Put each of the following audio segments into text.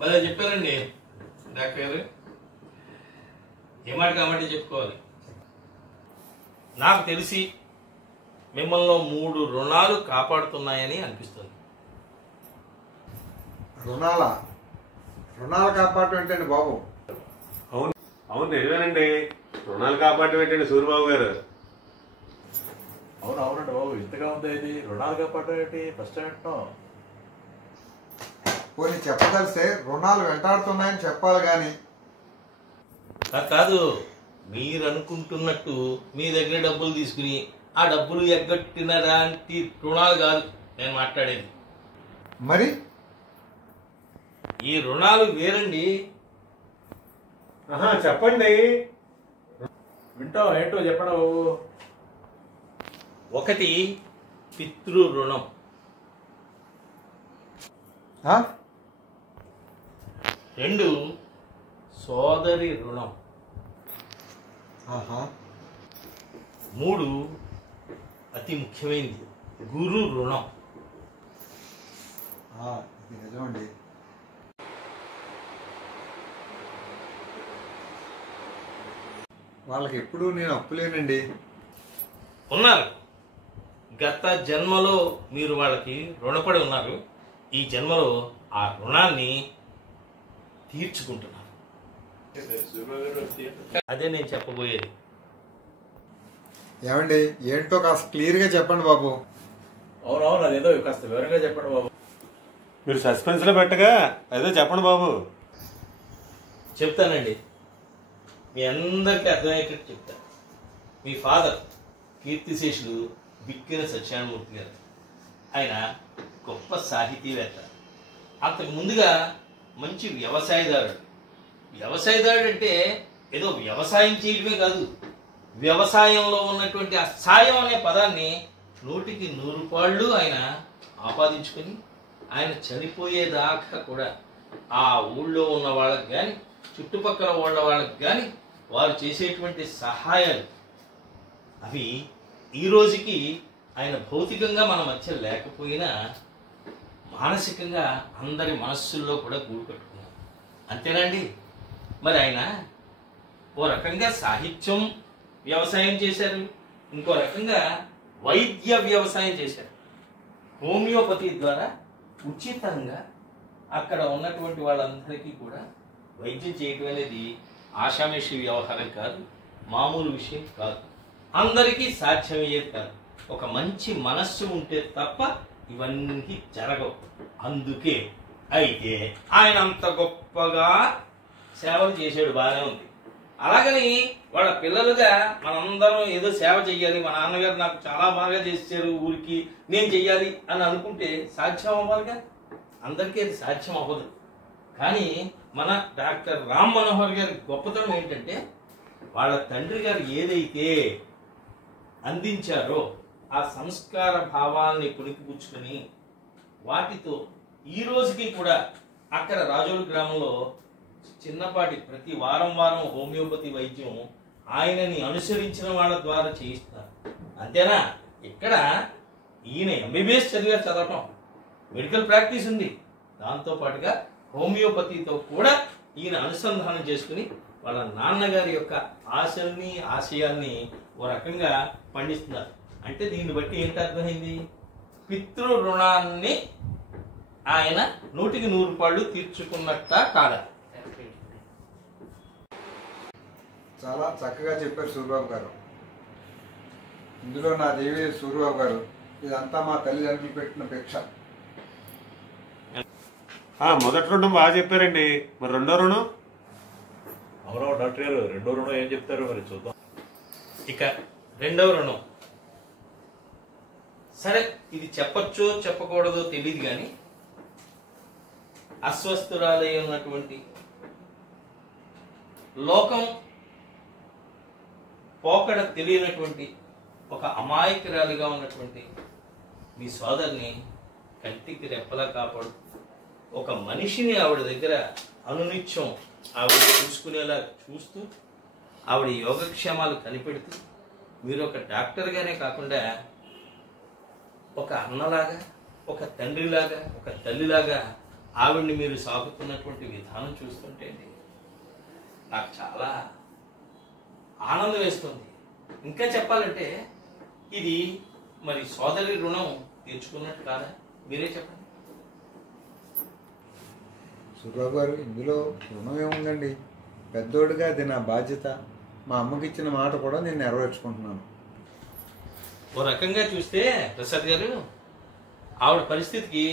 భలే చెప్పారండి డాక్టర్ గారు. ఏమాట కామంటే చెప్పుకోవాలి. నాకు తెలిసి మిమ్మల్ని 3 రుణాలు కాపాడుతున్నాయని అనిపిస్తుంది. రుణాలు కాపాడటం ఏంటండి బాబు? అవును అవును నిజమేనండి. రుణాలు కాపాడటం ఏంటండి సూర్యబాబు గారు? అవునండి బాబు, ఇంతగా ఉంది ఇది. రుణాలు కాపాడటం ఏంటి? ఫస్ట్ టైం వింటున్నాం. పోనీ చెప్పదలిస్తే రుణాలు వెంటాడుతున్నాయని చెప్పాలి కానీ. కాదు, మీరు అనుకుంటున్నట్టు మీ దగ్గర డబ్బులు తీసుకుని ఆ డబ్బులు ఎగ్గొట్టిన లాంటి రుణాలు కాదు నేను మాట్లాడేది. మరి ఈ రుణాలు వేరండి. చెప్పండి. వింటాం, ఏంటో చెప్పండి బాబు. ఒకటి పితృ రుణం, 2 సోదరి రుణం, 3 అతి ముఖ్యమైనది గురు రుణం. ఇది నిజమండి. వాళ్ళకి ఎప్పుడు నేను అప్పులేనండి. ఉన్నారు. గత జన్మలో మీరు వాళ్ళకి రుణపడి ఉన్నారు. ఈ జన్మలో ఆ రుణాన్ని తీర్చుకుంటున్నారు. అదే నేను చెప్పబోయేది. ఏమండి ఏంటో కాస్త క్లియర్గా చెప్పండి బాబు. అవునవును, అదేదో కాస్త వివరంగా చెప్పండి బాబు. మీరు సస్పెన్స్ లో పెట్టగా అదేదో చెప్పండి బాబు. చెప్తానండి, మీ అందరికీ అర్థమయ్యేటట్టు చెప్తాను. మీ ఫాదర్ కీర్తిశేషులు బిక్కిన సత్యనారాయణమూర్తి గారు. ఆయన గొప్ప సాహితీవేత్త. అంతకు ముందుగా మంచి వ్యవసాయదారుడు. వ్యవసాయదారుడు అంటే ఏదో వ్యవసాయం చేయడమే కాదు, వ్యవసాయంలో ఉన్నటువంటి ఆ సాయం అనే పదాన్ని 100కి 100 పాళ్ళు ఆయన ఆపాదించుకొని ఆయన చనిపోయేదాకా కూడా ఆ ఊళ్ళో ఉన్న వాళ్ళకి కానీ చుట్టుపక్కల ఉన్న వాళ్ళకి కానీ వారు చేసేటువంటి సహాయాలు అవి ఈ రోజుకి ఆయన భౌతికంగా మన మధ్య లేకపోయినా మానసికంగా అందరి మనస్సుల్లో కూడా గూడు కట్టుకున్నారు. అంతేనండి. మరి ఆయన ఓ రకంగా సాహిత్యం వ్యవసాయం చేశారు, ఇంకో రకంగా వైద్య వ్యవసాయం చేశారు. హోమియోపతి ద్వారా ఉచితంగా అక్కడ ఉన్నటువంటి వాళ్ళందరికీ కూడా వైద్యం చేయటం అనేది ఆషామేషి వ్యవహారం కాదు, మామూలు విషయం కాదు, అందరికీ సాధ్యమయ్యేది కాదు. ఒక మంచి మనస్సు ఉంటే తప్ప ఇవన్నీ జరగవు. అందుకే అయితే ఆయన అంత గొప్పగా సేవలు చేసాడు, బాగానే ఉంది. అలాగని వాళ్ళ పిల్లలుగా మనందరం ఏదో సేవ చెయ్యాలి, మా నాన్నగారు నాకు చాలా బాగా చేశారు ఊరికి, నేను చెయ్యాలి అని అనుకుంటే సాధ్యం అవ్వాలిగా. అందరికీ అది సాధ్యం అవ్వదు. కానీ మన డాక్టర్ రామ్ మనోహర్ గారి గొప్పతనం ఏంటంటే వాళ్ళ తండ్రి గారు ఏదైతే అందించారో ఆ సంస్కార భావాల్ని పుణికిపుచ్చుకొని వాటితో ఈ రోజుకి కూడా అక్కడ రాజోలు గ్రామంలో చిన్నపాటి ప్రతి వారం హోమియోపతి వైద్యం ఆయనని అనుసరించిన వాళ్ళ ద్వారా చేయిస్తారు. అంతేనా? ఇక్కడ ఈయన ఎంబీబీఎస్ చదవటం, మెడికల్ ప్రాక్టీస్ ఉంది, దాంతో పాటుగా హోమియోపతితో కూడా ఈయన అనుసంధానం చేసుకుని వాళ్ళ నాన్నగారి యొక్క ఆశల్ని ఆశయాల్ని ఓ రకంగా పండిస్తున్నారు. అంటే దీన్ని బట్టి ఏంటి అర్థమైంది? పితృ రుణాన్ని ఆయన 100కి 100 పాళ్ళు తీర్చుకున్నట్ట కాదా? చాలా చక్కగా చెప్పారు సూర్యబాబు గారు. ఇందులో నా దేవి సూర్యబాబు గారు, ఇదంతా మా తల్లిదండ్రులు పెట్టిన భిక్ష. మొదటి రుణం బాగా చెప్పారండి. మరి రెండో రుణం? అవునవును డాక్టర్ గారు, రెండో రుణం ఏం చెప్తారో మరి చూద్దాం. ఇక రెండవ రుణం, సరే ఇది చెప్పచ్చో చెప్పకూడదో తెలియదు కానీ అస్వస్థురాలై ఉన్నటువంటి లోకం పోకడ తెలియనటువంటి ఒక అమాయకురాలిగా ఉన్నటువంటి మీ సోదరిని కంటికి రెప్పలా కాపాడు, ఒక మనిషిని ఆవిడ దగ్గర అనునిత్యం ఆవిడ చూసుకునేలా చూస్తూ ఆవిడ యోగక్షేమాలు కనిపెడుతూ మీరు ఒక డాక్టర్గానే కాకుండా ఒక అన్నలాగా, ఒక తండ్రిలాగా, ఒక తల్లిలాగా ఆవిడ్ని మీరు సాగుతున్నటువంటి విధానం చూస్తుంటే నాకు చాలా ఆనందం వేస్తుంది. ఇంకా చెప్పాలంటే ఇది మరి సోదరి రుణం తీర్చుకున్నట్టు కాదా? మీరే చెప్పండి. సూర్యబాబు గారు, ఇందులో రుణం ఏముందండి? పెద్దోడుగా అది నా బాధ్యత. మా అమ్మకి ఇచ్చిన మాట కూడా నేను నెరవేర్చుకుంటున్నాను. ఓ రకంగా చూస్తే ప్రసాద్ గారు, ఆవిడ పరిస్థితికి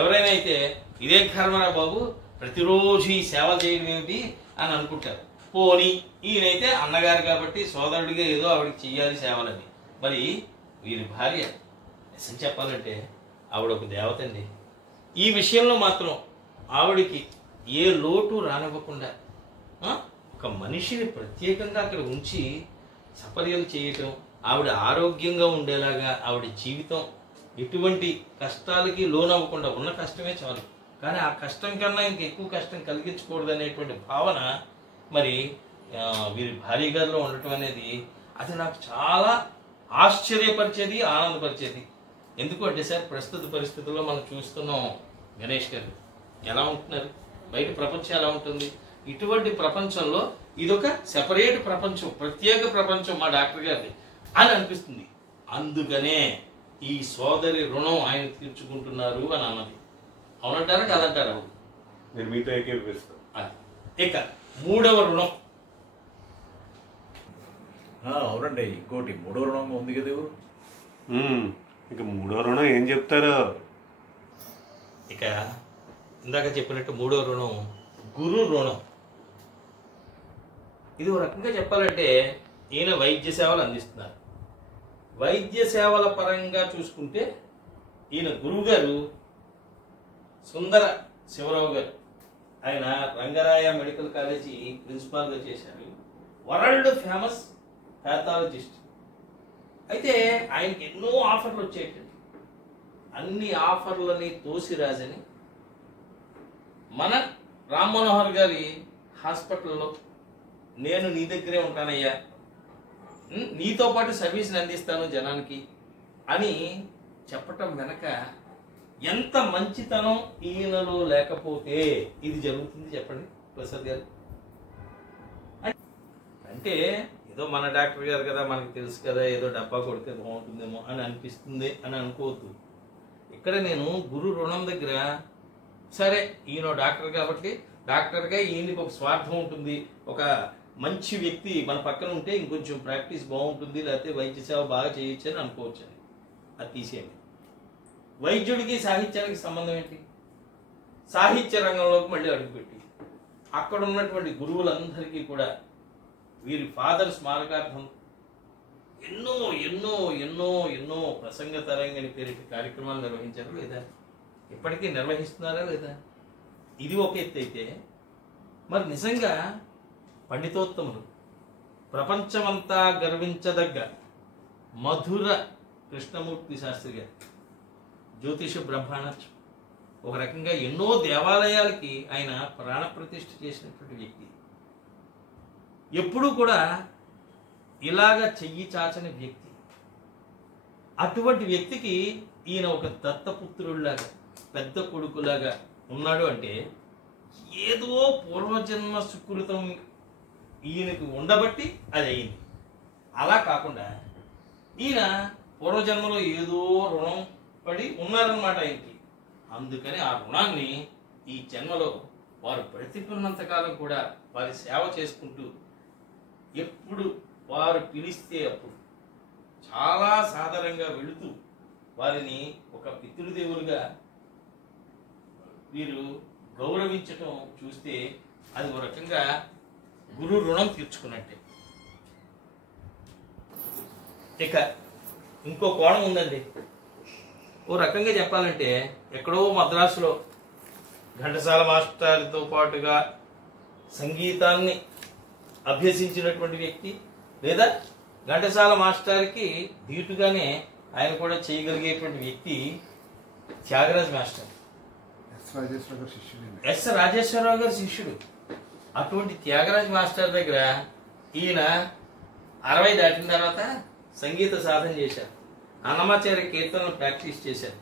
ఎవరైనా అయితే ఇదేం కర్మరా బాబు, ప్రతిరోజు ఈ సేవలు చేయడం ఏమిటి అని అనుకుంటారు. పోనీ ఈయనైతే అన్నగారు కాబట్టి సోదరుడిగా ఏదో ఆవిడకి చెయ్యాలి సేవలని. మరి వీరి భార్య నిజం చెప్పాలంటే ఆవిడ ఒక దేవత అండి. ఈ విషయంలో మాత్రం ఆవిడికి ఏ లోటు రానివ్వకుండా ఒక మనిషిని ప్రత్యేకంగా అక్కడ ఉంచి సపర్యలు చేయటం, ఆవిడ ఆరోగ్యంగా ఉండేలాగా, ఆవిడ జీవితం ఎటువంటి కష్టాలకి లోనవ్వకుండా, ఉన్న కష్టమే చాలు కానీ ఆ కష్టం కన్నా ఇంకెక్కువ కష్టం కలిగించకూడదు అనేటువంటి భావన మరి వీరి భార్య గారిలో ఉండటం అనేది అది నాకు చాలా ఆశ్చర్యపరిచేది, ఆనందపరిచేది. ఎందుకు అంటే సార్, ప్రస్తుత పరిస్థితుల్లో మనం చూస్తున్నాం గణేష్ గారు ఎలా ఉంటున్నారు, బయట ప్రపంచం ఎలా ఉంటుంది. ఇటువంటి ప్రపంచంలో ఇదొక సెపరేట్ ప్రపంచం, ప్రత్యేక ప్రపంచం మా డాక్టర్ గారిది అని అనిపిస్తుంది. అందుకనే ఈ సోదరి రుణం ఆయన తీర్చుకుంటున్నారు అని అన్నది. అవునంటారా కాదంటారా? నేను మీతో ఏకీభవిస్తాను. ఇక మూడవ రుణం. అవునండి, ఇంకోటి మూడో రుణం ఉంది కదా. ఇక మూడో రుణం ఏం చెప్తారో. ఇక ఇందాక చెప్పినట్టు మూడో రుణం గురు రుణం. ఇది ఒక రకంగా చెప్పాలంటే ఈయన వైద్య సేవలు అందిస్తున్నారు. వైద్య సేవల పరంగా చూసుకుంటే ఈయన గురువు గారు సుందర శివరావు గారు. ఆయన రంగరాయ మెడికల్ కాలేజీ ప్రిన్సిపాల్గా చేశారు. World famous pathologist. అయితే ఆయనకి ఎన్నో ఆఫర్లు వచ్చేటండి. అన్ని ఆఫర్లని తోసిరాజని మన రామ్ మనోహర్ గారి హాస్పిటల్లో నేను నీ దగ్గరే ఉంటానయ్యా, నీతో పాటు సర్వీస్ని అందిస్తాను జనానికి అని చెప్పటం వెనక ఎంత మంచితనం ఈయనలో లేకపోతే ఇది జరుగుతుంది చెప్పండి ప్రసాద్ గారు. అంటే ఏదో మన డాక్టర్ గారు కదా, మనకు తెలుసు కదా, ఏదో డబ్బా కొడితే బాగుంటుందేమో అని అనిపిస్తుంది అని అనుకోవద్దు. ఇక్కడ నేను గురు రుణం దగ్గర సరే ఈయన డాక్టర్ కాబట్టి డాక్టర్గా ఈయనకి ఒక స్వార్థం ఉంటుంది, ఒక మంచి వ్యక్తి మన పక్కన ఉంటే ఇంకొంచెం ప్రాక్టీస్ బాగుంటుంది, లేకపోతే వైద్య సేవ బాగా చేయొచ్చు అని అనుకోవచ్చు. అది తీసేయండి. వైద్యుడికి సాహిత్యానికి సంబంధం ఏంటి? సాహిత్య రంగంలోకి మళ్ళీ అడుగుపెట్టి అక్కడ ఉన్నటువంటి గురువులందరికీ కూడా వీరి ఫాదర్ స్మారకార్థం ఎన్నో ఎన్నో ఎన్నో ఎన్నో ప్రసంగ తరంగని పేరిటి కార్యక్రమాలు నిర్వహించారు లేదా, ఇప్పటికీ నిర్వహిస్తున్నారా లేదా? ఇది ఒక ఎత్తు అయితే, మరి నిజంగా పండితోత్తములు, ప్రపంచమంతా గర్వించదగ్గ మధుర కృష్ణమూర్తి శాస్త్రి గారు, జ్యోతిష బ్రహ్మాండం, ఒక రకంగా ఎన్నో దేవాలయాలకి ఆయన ప్రాణప్రతిష్ఠ చేసినటువంటి వ్యక్తి. ఎప్పుడూ కూడా ఇలాగ చెయ్యి చాచని వ్యక్తి. అటువంటి వ్యక్తికి ఈయన ఒక దత్తపుత్రుడిలాగా, పెద్ద కొడుకులాగా ఉన్నాడు అంటే ఏదో పూర్వజన్మ సుకృతం ఈయనకి ఉండబట్టి అది అయింది. అలా కాకుండా ఈయన పూర్వజన్మలో ఏదో రుణం పడి ఉన్నారన్నమాట ఆయనకి. అందుకని ఆ రుణాన్ని ఈ జన్మలో వారు బ్రతికున్నంతకాలం కూడా వారి సేవ చేసుకుంటూ, ఎప్పుడు వారు పిలిస్తే అప్పుడు చాలా సాధారణంగా వెళుతూ వారిని ఒక పితృదేవులుగా వీరు గౌరవించటం చూస్తే అది ఒక రకంగా గురు రుణం తీర్చుకున్నట్టే. ఇక ఇంకో కోణం ఉందండి. ఓ రకంగా చెప్పాలంటే ఎక్కడో మద్రాసులో ఘంటసాల మాస్టర్తో పాటుగా సంగీతాన్ని అభ్యసించినటువంటి వ్యక్తి, లేదా ఘంటసాల మాస్టర్కి ధీటుగానే ఆయన కూడా చేయగలిగేటువంటి వ్యక్తి త్యాగరాజ్ మాస్టర్. ఎస్ రాజేశ్వరరావు గారి శిష్యుడు. అటువంటి త్యాగరాజ్ మాస్టర్ దగ్గర ఈయన 60 దాటిన తర్వాత సంగీత సాధన చేశారు. అన్నమాచార్య కీర్తనలు ప్రాక్టీస్ చేశారు.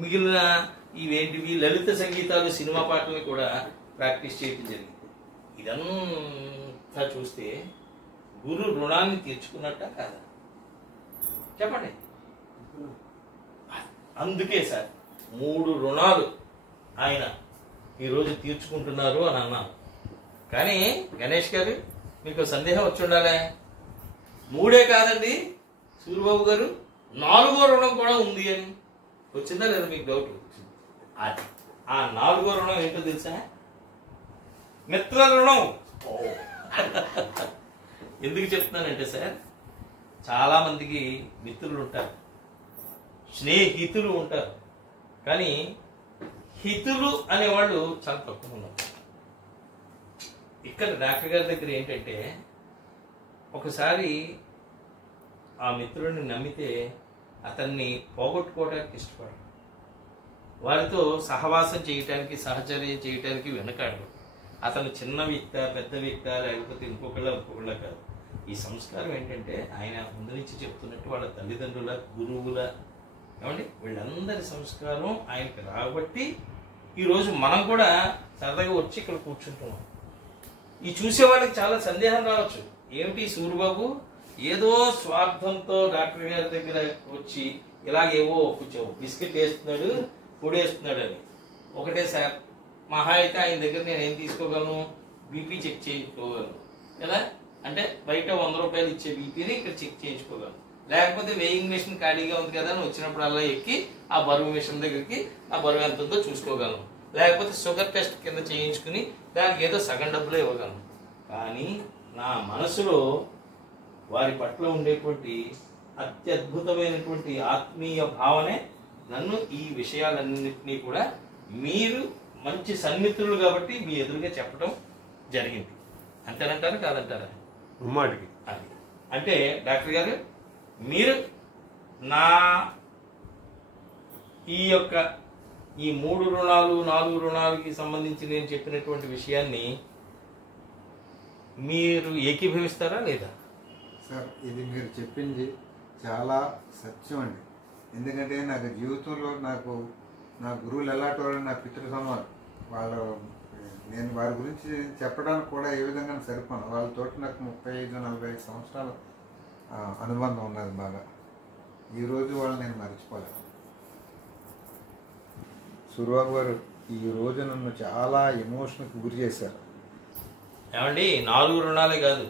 మిగిలిన ఇవేంటివి లలిత సంగీతాలు సినిమా పాటల్ని కూడా ప్రాక్టీస్ చేయడం జరిగింది. ఇదంతా చూస్తే గురు రుణాన్ని తీర్చుకున్నట్ట కాదా చెప్పండి. అందుకే సార్ 3 రుణాలు ఆయన ఈరోజు తీర్చుకుంటున్నారు అని అన్నాను. కానీ గణేష్ గారు మీకు సందేహం వచ్చి ఉండాలే, 3 కాదండి సూరిబాబు గారు 4వ రుణం కూడా ఉంది అని వచ్చిందా లేదా మీకు డౌట్? అది ఆ 4వ రుణం ఏంటో తెలుసా? మిత్ర రుణం. ఎందుకు చెప్తున్నానంటే సార్, చాలా మందికి మిత్రులు ఉంటారు, స్నేహితులు ఉంటారు, కానీ హితులు అనేవాళ్ళు చాలా తక్కువ ఉన్నారు. ఇక్కడ డాక్టర్ గారి దగ్గర ఏంటంటే, ఒకసారి ఆ మిత్రుడిని నమ్మితే అతన్ని పోగొట్టుకోవడానికి ఇష్టపడరు, వారితో సహవాసం చేయటానికి సహచర్యం చేయటానికి వెనకాడు. అతను చిన్న వ్యక్త పెద్ద వ్యక్త లేకపోతే ఇంకొకళ్ళ కాదు. ఈ సంస్కారం ఏంటంటే ఆయన ముందు నుంచి చెప్తున్నట్టు వాళ్ళ తల్లిదండ్రుల గురువుల ఏమండి వీళ్ళందరి సంస్కారం ఆయనకి రాబట్టి ఈరోజు మనం కూడా సరదాగా వచ్చి ఇక్కడ కూర్చుంటున్నాం. ఈ చూసే వాళ్ళకి చాలా సందేహం రావచ్చు, ఏమిటి సూరిబాబు ఏదో స్వార్థంతో డాక్టర్ గారి దగ్గర వచ్చి ఇలాగేవో కొంచెం బిస్కెట్ వేస్తున్నాడు పొడి వేస్తున్నాడు అని. ఒకటే సార్, మహా అయితే ఆయన దగ్గర నేను ఏం తీసుకోగలను, బీపీ చెక్ చేయించుకోగలను కదా, అంటే బయట 100 రూపాయలు ఇచ్చే బీపీని ఇక్కడ చెక్ చేయించుకోగలను. లేకపోతే వెయింగ్ మిషన్ ఖాళీగా ఉంది కదా అని వచ్చినప్పుడల్లా ఎక్కి ఆ బరువు మిషన్ దగ్గరికి ఆ బరువు ఎంత ఉందో చూసుకోగలను. లేకపోతే షుగర్ టెస్ట్ కింద చేయించుకుని దానికి ఏదో సగం డబ్బులు ఇవ్వగలను. కానీ నా మనసులో వారి పట్ల ఉండేటువంటి అత్యద్భుతమైనటువంటి ఆత్మీయ భావనే నన్ను ఈ విషయాలన్నింటినీ కూడా మీరు మంచి సన్మిత్రులు కాబట్టి మీ ఎదురుగా చెప్పడం జరిగింది. అంతేనంటారా కాదంటారా? ఉమ్మాటికి అది అంటే డాక్టర్ గారు మీరు నా ఈ 3 రుణాలు 4 రుణాలకి సంబంధించి నేను చెప్పినటువంటి విషయాన్ని మీరు ఏకీభవిస్తారా లేదా? సార్ ఇది మీరు చెప్పింది చాలా సత్యం అండి. ఎందుకంటే నాకు జీవితంలో నా గురువులు ఎలాంటి వాళ్ళు నా పితృ సమానం. నేను వారి గురించి చెప్పడానికి కూడా ఏ విధంగా సరిపోను. వాళ్ళతో నాకు 35-40 సంవత్సరాల అనుబంధం ఉన్నది బాగా. ఈరోజు వాళ్ళు నేను మర్చిపోలేను. సూరిబాబు గారు ఈరోజు నన్ను చాలా ఎమోషన్కి గురి చేశారు. ఏమండి 4 రుణాలే కాదు,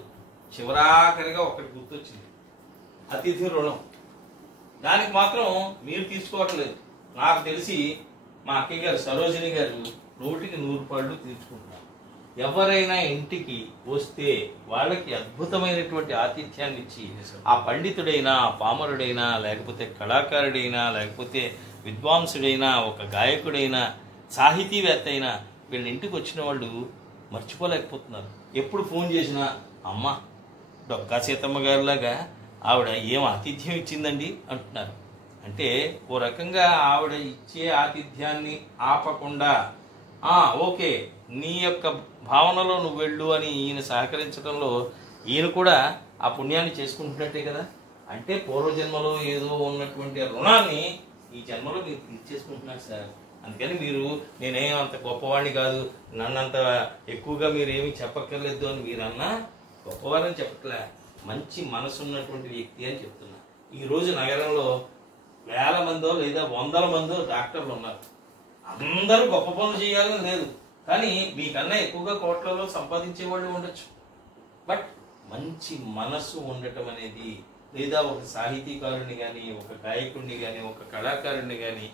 చివరాఖరిగా ఒకటి గుర్తొచ్చింది, అతిథి రుణం. దానికి మాత్రం మీరు తీసుకోవట్లేదు. నాకు తెలిసి మా అక్కయ్య గారు సరోజిని గారు 100కి 100 పళ్ళు తీర్చుకుంటున్నారు. ఎవరైనా ఇంటికి వస్తే వాళ్ళకి అద్భుతమైనటువంటి ఆతిథ్యాన్ని ఇచ్చి ఆ పండితుడైనా పామరుడైనా లేకపోతే కళాకారుడైనా లేకపోతే విద్వాంసుడైనా ఒక గాయకుడైనా సాహితీవేత్త అయినా వీళ్ళ ఇంటికి వచ్చిన వాళ్ళు మర్చిపోలేకపోతున్నారు. ఎప్పుడు ఫోన్ చేసినా అమ్మ డొక్కా సీతమ్మ గారిలాగా ఆవిడ ఏం ఆతిథ్యం ఇచ్చిందండి అంటున్నారు. అంటే ఓ రకంగా ఆవిడ ఇచ్చే ఆతిథ్యాన్ని ఆపకుండా ఓకే నీ యొక్క భావనలో నువ్వు వెళ్ళు అని ఈయన సహకరించడంలో ఈయన కూడా ఆ పుణ్యాన్ని చేసుకుంటున్నట్టే కదా. అంటే పూర్వజన్మలో ఏదో ఉన్నటువంటి రుణాన్ని ఈ జన్మలో మీరు తీర్చేసుకుంటున్నారు సార్. అందుకని మీరు నేనేం అంత గొప్పవాడిని కాదు, నన్నంత ఎక్కువగా మీరేమీ చెప్పక్కర్లేదు అని మీరన్నా గొప్పవారని చెప్పట్లే, మంచి మనసు ఉన్నటువంటి వ్యక్తి అని చెప్తున్నా. ఈరోజు నగరంలో 1000 మందో లేదా 100 మందో డాక్టర్లు ఉన్నారు. అందరూ గొప్ప పనులు చేయాలని లేదు, కానీ మీకన్నా ఎక్కువగా కోట్లలో సంపాదించే వాళ్ళు ఉండొచ్చు. బట్ మంచి మనసు ఉండటం అనేది, లేదా ఒక సాహితీకారుని కానీ ఒక గాయకుడిని కానీ ఒక కళాకారుడిని కానీ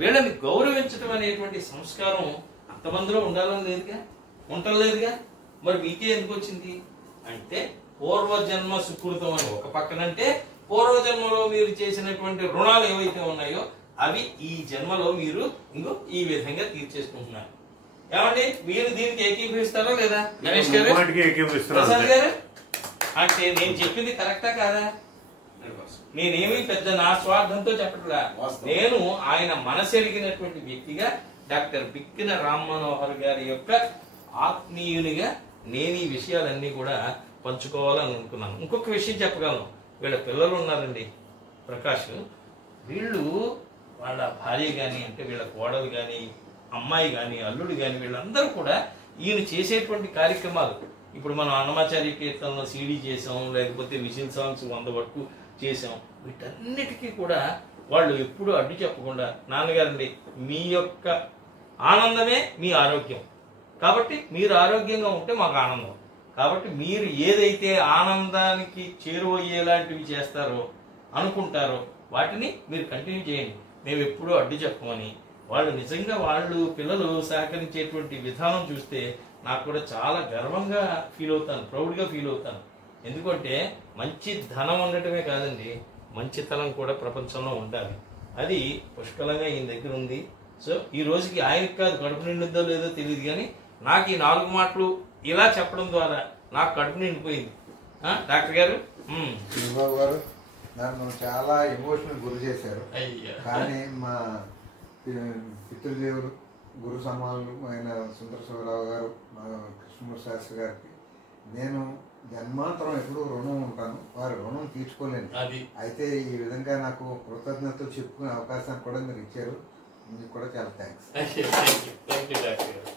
వీళ్ళని గౌరవించడం అనేటువంటి సంస్కారం అంతమందిలో ఉండాలని లేదుగా, ఉండలేదుగా. మరి మీకే ఎందుకు వచ్చింది అంటే పూర్వజన్మ సుకృతం అని ఒక పక్కనంటే పూర్వజన్మలో మీరు చేసినటువంటి రుణాలు ఏవైతే ఉన్నాయో అవి ఈ జన్మలో మీరు ఇంకో ఈ విధంగా తీర్చేసుకుంటున్నారు. ఏమండి మీరు దీనికి ఏకీభవిస్తారా లేదా గణేష్ గారు, ప్రసాద్ గారు? అంటే నేను చెప్పింది కరెక్టా కాదా? నేనేమి పెద్ద నా స్వార్థంతో చెప్పట్లా, నేను ఆయన మనసెరిగినటువంటి వ్యక్తిగా డాక్టర్ బిక్కిన రామ్ మనోహర్ గారి యొక్క ఆత్మీయునిగా నేను ఈ విషయాలన్నీ కూడా పంచుకోవాలని అనుకున్నాను. ఇంకొక విషయం చెప్పగలను, వీళ్ళ పిల్లలు ఉన్నారండి ప్రకాష్, వీళ్ళు వాళ్ళ భార్య కానీ, అంటే వీళ్ళ కోడలు కానీ, అమ్మాయి కానీ, అల్లుడు కానీ, వీళ్ళందరూ కూడా ఈయన చేసేటువంటి కార్యక్రమాలు, ఇప్పుడు మనం అన్నమాచార్య కీర్తనలో సీడీ చేసాం, లేకపోతే విజిల్ సాంగ్స్ 100 వరకు చేసాం, వీటన్నిటికీ కూడా వాళ్ళు ఎప్పుడూ అడ్డు చెప్పకుండా, నాన్నగారండి మీ యొక్క ఆనందమే మీ ఆరోగ్యం, కాబట్టి మీరు ఆరోగ్యంగా ఉంటే మాకు ఆనందం, కాబట్టి మీరు ఏదైతే ఆనందానికి చేరువయ్యేలాంటివి చేస్తారో అనుకుంటారో వాటిని మీరు కంటిన్యూ చేయండి, మేము ఎప్పుడూ అడ్డు చెప్పమని వాళ్ళు నిజంగా వాళ్ళు పిల్లలు సహకరించేటువంటి విధానం చూస్తే నాకు కూడా చాలా గర్వంగా ఫీల్ అవుతాను, ప్రౌడ్గా ఫీల్ అవుతాను. ఎందుకంటే మంచి ధనం ఉండటమే కాదండి, మంచితనం కూడా ప్రపంచంలో ఉండాలి. అది పుష్కలంగా ఈయన దగ్గర ఉంది. సో ఈ రోజుకి ఆయనకి కాదు కడుపు నిండుద్దో లేదో తెలియదు, కానీ నాకు ఈ 4 మాటలు ఇలా చెప్పడం ద్వారా నాకు కడుపు నిండిపోయింది. డాక్టర్ గారు, బాబు గారు నన్ను చాలా ఎమోషనల్ గురి చేశారు. కానీ మా పితృదేవుడు గురు సమానులు అయిన సుందర శివరావు గారు, మా కృష్ణమూర్తి శాస్త్రి గారికి నేను జన్మాంతరం ఎప్పుడూ రుణం ఉంటాను, వారి రుణం తీర్చుకోలేను. అయితే ఈ విధంగా నాకు కృతజ్ఞతలు చెప్పుకునే అవకాశాన్ని కూడా మీరు ఇచ్చారు, మీకు కూడా చాలా థ్యాంక్స్. థ్యాంక్ యూ డాక్టర్ గారు.